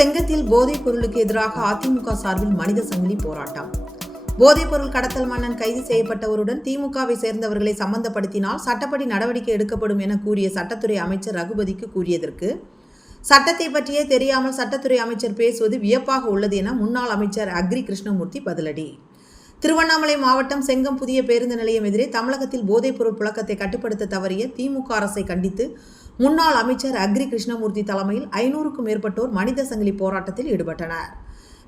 செங்கத்தில் போதைப் பொருளுக்கு எதிராக அதிமுக சார்பில் மனித சங்கிலி போராட்டம். போதைப் பொருள் கடத்தல் மன்னன் கைது செய்யப்பட்டவருடன் திமுகவை சேர்ந்தவர்களை சம்பந்தப்படுத்தினால் சட்டப்படி நடவடிக்கை எடுக்கப்படும் என கூறிய சட்டத்துறை அமைச்சர் ரகுபதிக்கு கூறியதற்கு சட்டத்தை பற்றியே தெரியாமல் சட்டத்துறை அமைச்சர் பேசுவது வியப்பாக உள்ளது என முன்னாள் அமைச்சர் அக்ரி கிருஷ்ணமூர்த்தி பதிலடி. திருவண்ணாமலை மாவட்டம் செங்கம் புதிய பேருந்து நிலையம் எதிரே தமிழகத்தில் போதைப்பொருள் புழக்கத்தை கட்டுப்படுத்த தவறிய திமுக அரசை கண்டித்து முன்னாள் அமைச்சர் அக்ரி கிருஷ்ணமூர்த்தி தலைமையில் ஐநூறுக்கும் மேற்பட்டோர் மனித சங்கிலி போராட்டத்தில் ஈடுபட்டனர்.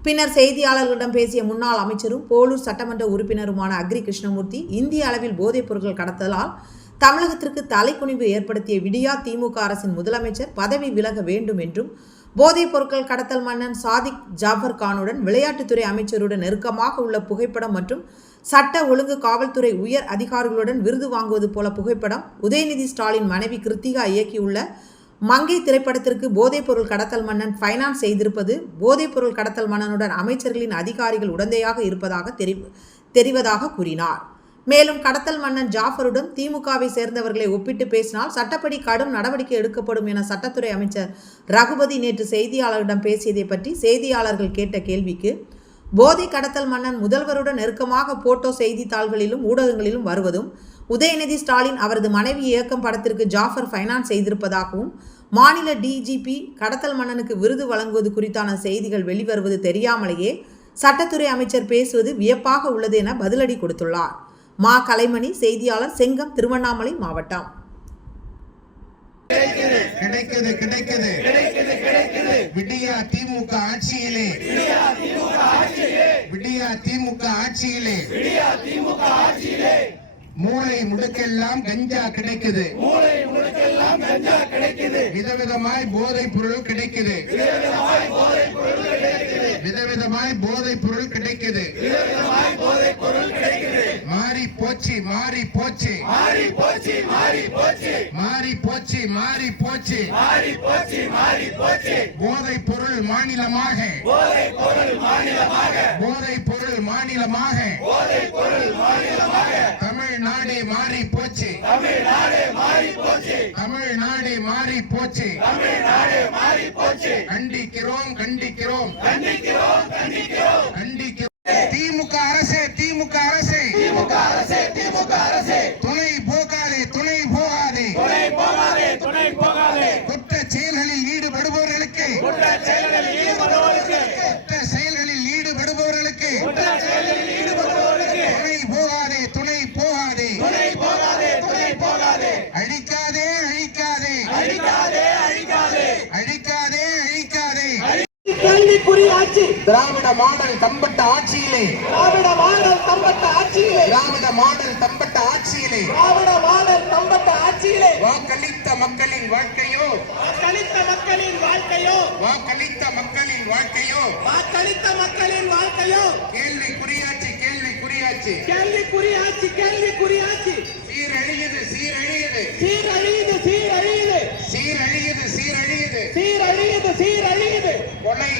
பின்னர் செய்தியாளர்களிடம் பேசிய முன்னாள் அமைச்சரும் போலூர் சட்டமன்ற உறுப்பினருமான அக்ரி கிருஷ்ணமூர்த்தி இந்திய அளவில் போதைப் பொருட்கள் கடத்தலால் தமிழகத்திற்கு தலைக்குனிவு ஏற்படுத்திய விடியா திமுக அரசின் முதலமைச்சர் பதவி விலக வேண்டும் என்றும் போதைப் பொருட்கள் கடத்தல் மன்னன் சாதிக் ஜாஃபர் கானுடன் விளையாட்டுத்துறை அமைச்சருடன் நெருக்கமாக உள்ள புகைப்படம் மற்றும் சட்ட ஒழுங்கு காவல்துறை உயர் அதிகாரிகளுடன் விருது வாங்குவது போல புகைப்படம் உதயநிதி ஸ்டாலின் மனைவி கிருத்திகா இயக்கியுள்ள மங்கை திரைப்படத்திற்கு போதைப்பொருள் கடத்தல் மன்னன் ஃபைனான்ஸ் செய்திருப்பது போதைப்பொருள் கடத்தல் மன்னனுடன் அமைச்சர்களின் அதிகாரிகள் உடந்தையாக இருப்பதாக தெரி தெரிவதாக கூறினார். மேலும் கடத்தல் மன்னன் ஜாஃபருடன் திமுகவை சேர்ந்தவர்களை ஒப்பிட்டு பேசினால் சட்டப்படி கடும் நடவடிக்கை எடுக்கப்படும் என சட்டத்துறை அமைச்சர் ரகுபதி நேற்று செய்தியாளர்களிடம் பேசியதை பற்றி செய்தியாளர்கள் கேட்ட கேள்விக்கு போதை கடத்தல் மன்னன் முதல்வருடன் நெருக்கமாக போட்டோ செய்தித்தாள்களிலும் ஊடகங்களிலும் வருவதும் உதயநிதி ஸ்டாலின் அவரது மனைவி இயக்கம் படத்திற்கு ஜாஃபர் ஃபைனான்ஸ் செய்திருப்பதாகவும் மாநில டிஜிபி கடத்தல் மன்னனுக்கு விருது வழங்குவது குறித்தான செய்திகள் வெளிவருவது தெரியாமலேயே சட்டத்துறை அமைச்சர் பேசுவது வியப்பாக உள்ளது என பதிலடி கொடுத்துள்ளார். மா கலைமணி செய்தியாளர் செங்கம் திருவண்ணாமலை மாவட்டம். கிடைக்குது கிடைக்குது விடியா திமுக ஆட்சியிலே. விடியா திமுக ஆட்சியிலே. மூளை முடுக்கெல்லாம் கஞ்சா கிடைக்குது. விதவிதமாய் போதைப் பொருள் கிடைக்குது. விதவிதமாய் போதைப் பொருள் கிடைக்குது. போச்சு மாறி போச்சு. மாறி போச்சு மாறி போச்சு. மாறி போச்சு மாறி போச்சு. மாறி போச்சு மாறி போச்சு. போதைப் பொருள் மாநிலமாக. போதை பொருள் மாநிலமாக. போதை பொருள் மாநிலமாக. போதை பொருள் மாநிலமாக. தமிழ்நாடு மாறி போச்சு. தமிழ்நாடு மாறி போச்சு. தமிழ்நாடு மாறி போச்சு. தமிழ்நாடு மாறி போச்சு. கண்டிக்கிறோம் கண்டிக்கிறோம். கண்டிக்கிறோம். ஆட்சி. திராவிட மாடல் தம்பட்ட ஆட்சியிலே. திராவிட மாடல் தம்பட்ட ஆட்சியிலே. திராவிட மாடல் தம்பட்ட ஆட்சியிலே. திராவிட மாடல் தம்பட்ட ஆட்சியிலே. வாக்களித்த மக்களின் வாழ்க்கையோ. வாக்களித்த மக்களின் வாழ்க்கையோ. வாக்களித்த மக்களின் வாழ்க்கையோ. வாக்களித்த மக்களின் வாழ்க்கையோ. கேள்விக்குறியாச்சு கேள்விக்குறியாச்சு. கேள்விக்குறி ஆட்சி கேள்விக்குறி ஆட்சி சீரழியுது சீரழியுது. சீரழியுது சீரழியுது. சீரழியுது சீரழியுது. சீரழியுது சீரழியுது. கொலை